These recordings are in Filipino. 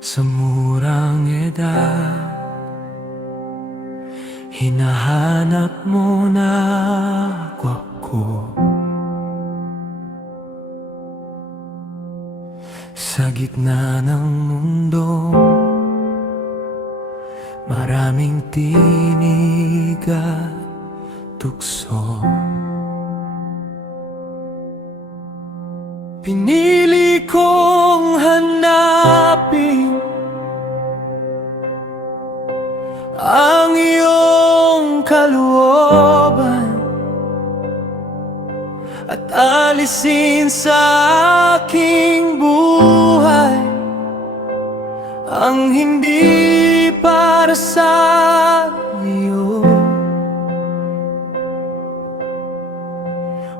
Sa murang edad, hinahanap mo na ako. Sa gitna ng mundo, maraming tinig at tukso. Pinili kong hanapin ang iyong kalooban at alisin sa aking buhay ang hindi para sa iyo.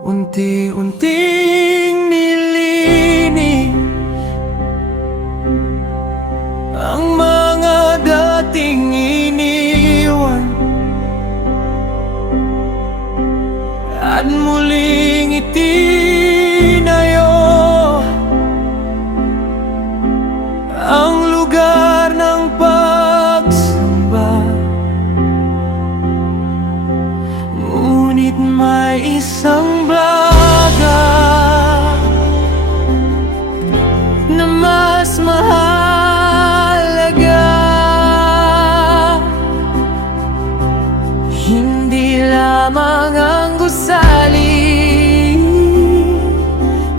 Unti-unting nilinis ang mga dating iniwan at muling itinayo ang lugar ng pagsamba. Ngunit may isang bagay na mas mahalaga. Hindi lamang ang gusali,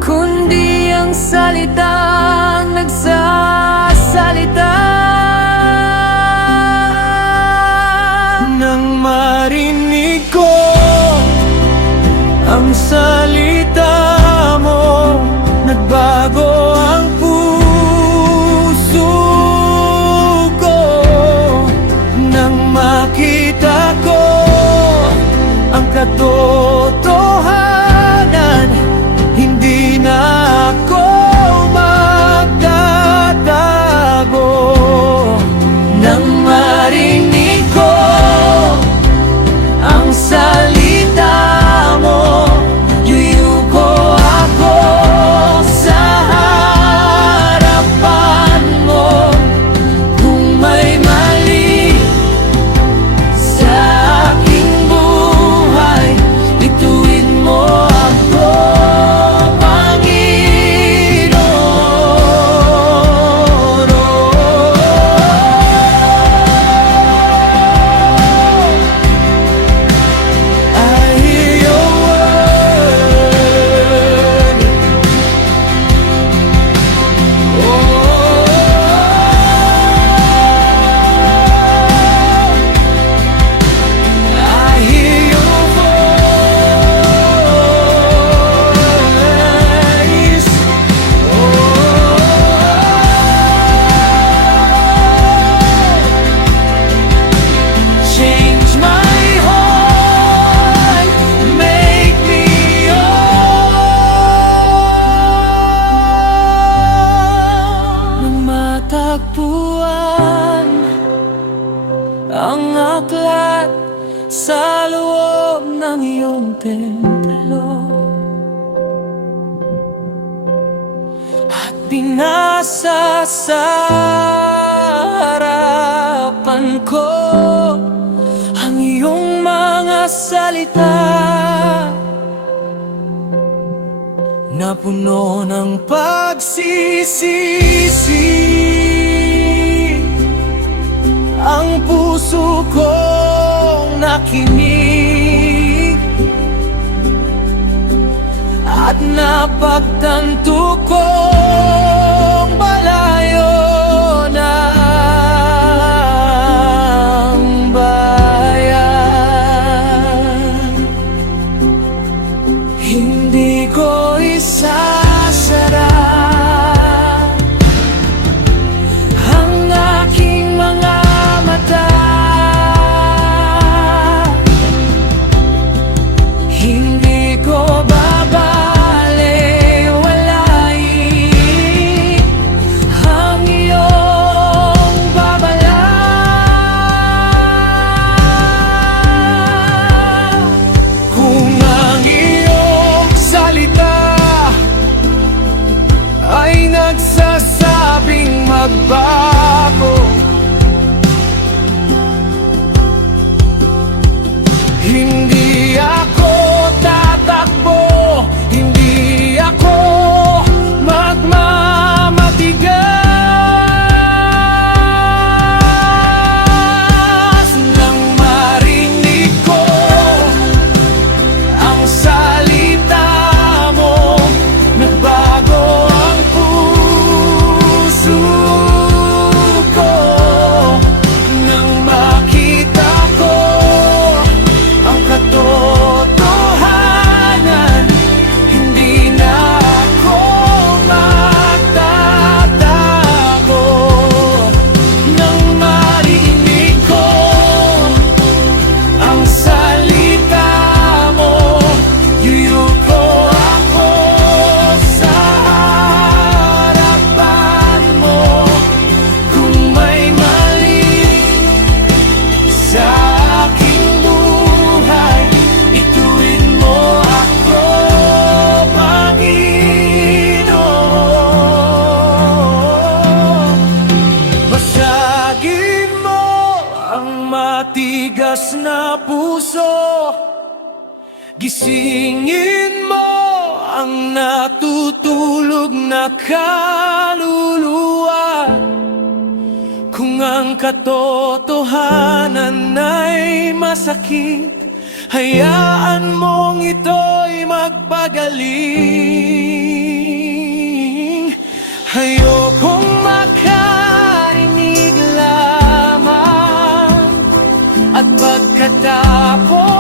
kundi ang salitang nagsasalita. Nang marinig ko ang salita mo, nagbago ang puso ko. Nang makita ko ang katotohanan, hindi na ako magtatago. Nang marinig ko ang salita mo, yuyuko ako sa harapan mo. Kung may mali sa aking buhay, ituwid mo ako, Panginoon. I hear your word. I hear your voice. Change my heart, make me yours. Nang matagpuan ang aklat sa loob ng iyong templo at binasa sa harapan ko ang iyong mga salita na puno ng pagsisisi. Ang puso kong nakinig at napagtanto kong malayo na ang bayan. Hindi ko isasara ang aking mga mata. Hindi ko babaliwalain Gisingin mo ang natutulog na kaluluwa. Kung ang katotohanan ay masakit, hayaan mong ito'y magpagaling. Ayokong makarinig lamang at pagkatapos